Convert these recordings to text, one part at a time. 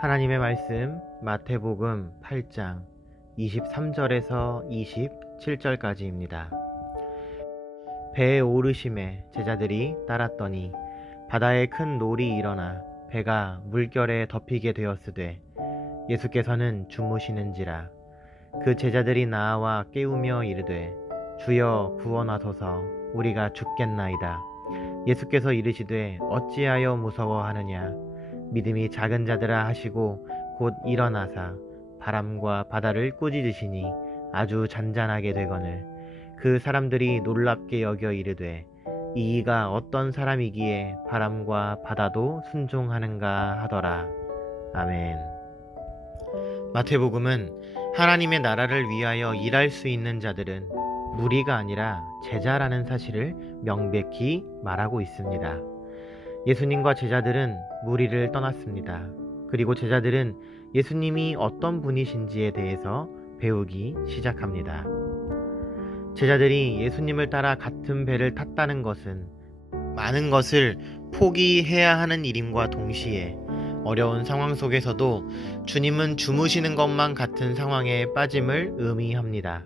하나님의 말씀 마태복음 8장 23절에서 27절까지입니다. 배에 오르심에 제자들이 따랐더니 바다에 큰 놀이 일어나 배가 물결에 덮이게 되었으되 예수께서는 주무시는지라. 그 제자들이 나와 깨우며 이르되 주여 구원하소서, 우리가 죽겠나이다. 예수께서 이르시되 어찌하여 무서워하느냐. 믿음이 작은 자들아 하시고 곧 일어나사 바람과 바다를 꾸짖으시니 아주 잔잔하게 되거늘 그 사람들이 놀랍게 여겨 이르되 이가 어떤 사람이기에 바람과 바다도 순종하는가 하더라. 아멘. 마태복음은 하나님의 나라를 위하여 일할 수 있는 자들은 무리가 아니라 제자라는 사실을 명백히 말하고 있습니다. 예수님과 제자들은 무리를 떠났습니다. 그리고 제자들은 예수님이 어떤 분이신지에 대해서 배우기 시작합니다. 제자들이 예수님을 따라 같은 배를 탔다는 것은 많은 것을 포기해야 하는 일임과 동시에 어려운 상황 속에서도 주님은 주무시는 것만 같은 상황에 빠짐을 의미합니다.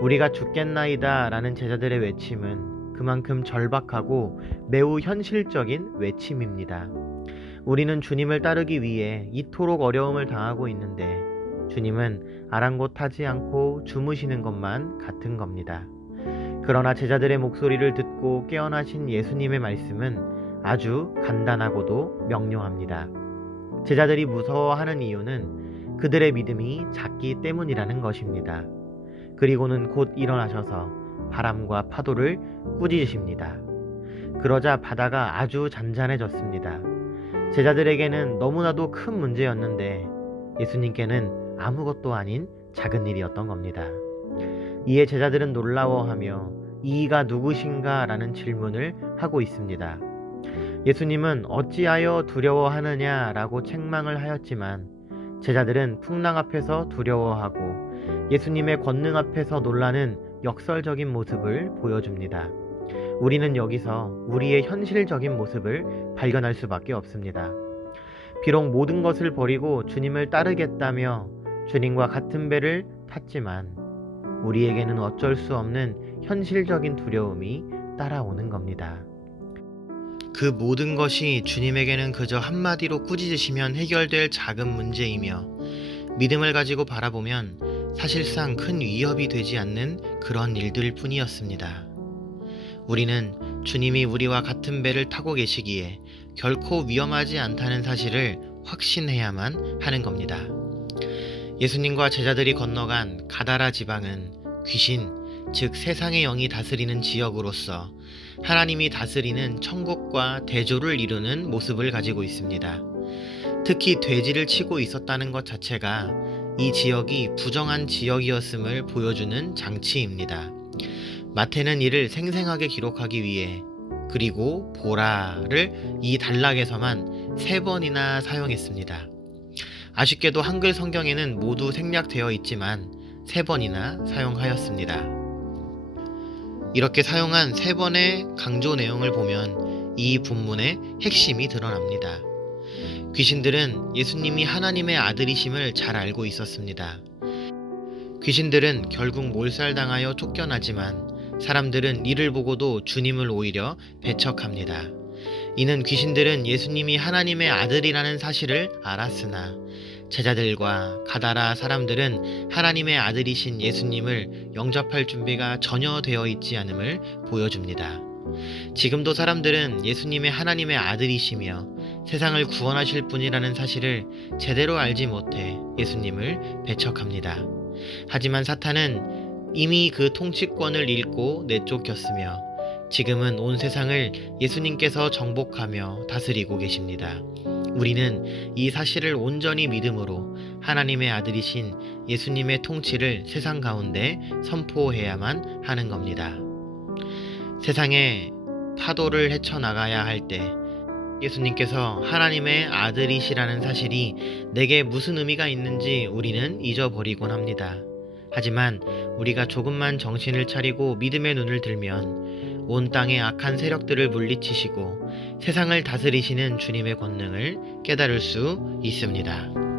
우리가 죽겠나이다 라는 제자들의 외침은 그만큼 절박하고 매우 현실적인 외침입니다. 우리는 주님을 따르기 위해 이토록 어려움을 당하고 있는데 주님은 아랑곳하지 않고 주무시는 것만 같은 겁니다. 그러나 제자들의 목소리를 듣고 깨어나신 예수님의 말씀은 아주 간단하고도 명료합니다. 제자들이 무서워하는 이유는 그들의 믿음이 작기 때문이라는 것입니다. 그리고는 곧 일어나셔서 바람과 파도를 꾸짖으십니다. 그러자 바다가 아주 잔잔해졌습니다. 제자들에게는 너무나도 큰 문제였는데 예수님께는 아무것도 아닌 작은 일이었던 겁니다. 이에 제자들은 놀라워하며 이가 누구신가 라는 질문을 하고 있습니다. 예수님은 어찌하여 두려워하느냐 라고 책망을 하였지만 제자들은 풍랑 앞에서 두려워하고 예수님의 권능 앞에서 놀라는 역설적인 모습을 보여줍니다. 우리는 여기서 우리의 현실적인 모습을 발견할 수밖에 없습니다. 비록 모든 것을 버리고 주님을 따르겠다며 주님과 같은 배를 탔지만 우리에게는 어쩔 수 없는 현실적인 두려움이 따라오는 겁니다. 그 모든 것이 주님에게는 그저 한마디로 꾸짖으시면 해결될 작은 문제이며 믿음을 가지고 바라보면 사실상 큰 위협이 되지 않는 그런 일들 뿐이었습니다. 우리는 주님이 우리와 같은 배를 타고 계시기에 결코 위험하지 않다는 사실을 확신해야만 하는 겁니다. 예수님과 제자들이 건너간 가다라 지방은 귀신, 즉 세상의 영이 다스리는 지역으로서 하나님이 다스리는 천국과 대조를 이루는 모습을 가지고 있습니다. 특히 돼지를 치고 있었다는 것 자체가 이 지역이 부정한 지역이었음을 보여주는 장치입니다. 마태는 이를 생생하게 기록하기 위해 그리고 보라를 이 단락에서만 3번이나 사용했습니다. 아쉽게도 한글 성경에는 모두 생략되어 있지만 3번이나 사용하였습니다. 이렇게 사용한 3번의 강조 내용을 보면 이 본문의 핵심이 드러납니다. 귀신들은 예수님이 하나님의 아들이심을 잘 알고 있었습니다. 귀신들은 결국 몰살당하여 쫓겨나지만 사람들은 이를 보고도 주님을 오히려 배척합니다. 이는 귀신들은 예수님이 하나님의 아들이라는 사실을 알았으나 제자들과 가다라 사람들은 하나님의 아들이신 예수님을 영접할 준비가 전혀 되어 있지 않음을 보여줍니다. 지금도 사람들은 예수님의 하나님의 아들이시며 세상을 구원하실 분이라는 사실을 제대로 알지 못해 예수님을 배척합니다. 하지만 사탄은 이미 그 통치권을 잃고 내쫓겼으며 지금은 온 세상을 예수님께서 정복하며 다스리고 계십니다. 우리는 이 사실을 온전히 믿음으로 하나님의 아들이신 예수님의 통치를 세상 가운데 선포해야만 하는 겁니다. 세상에 파도를 헤쳐나가야 할 때 예수님께서 하나님의 아들이시라는 사실이 내게 무슨 의미가 있는지 우리는 잊어버리곤 합니다. 하지만 우리가 조금만 정신을 차리고 믿음의 눈을 들면 온 땅의 악한 세력들을 물리치시고 세상을 다스리시는 주님의 권능을 깨달을 수 있습니다.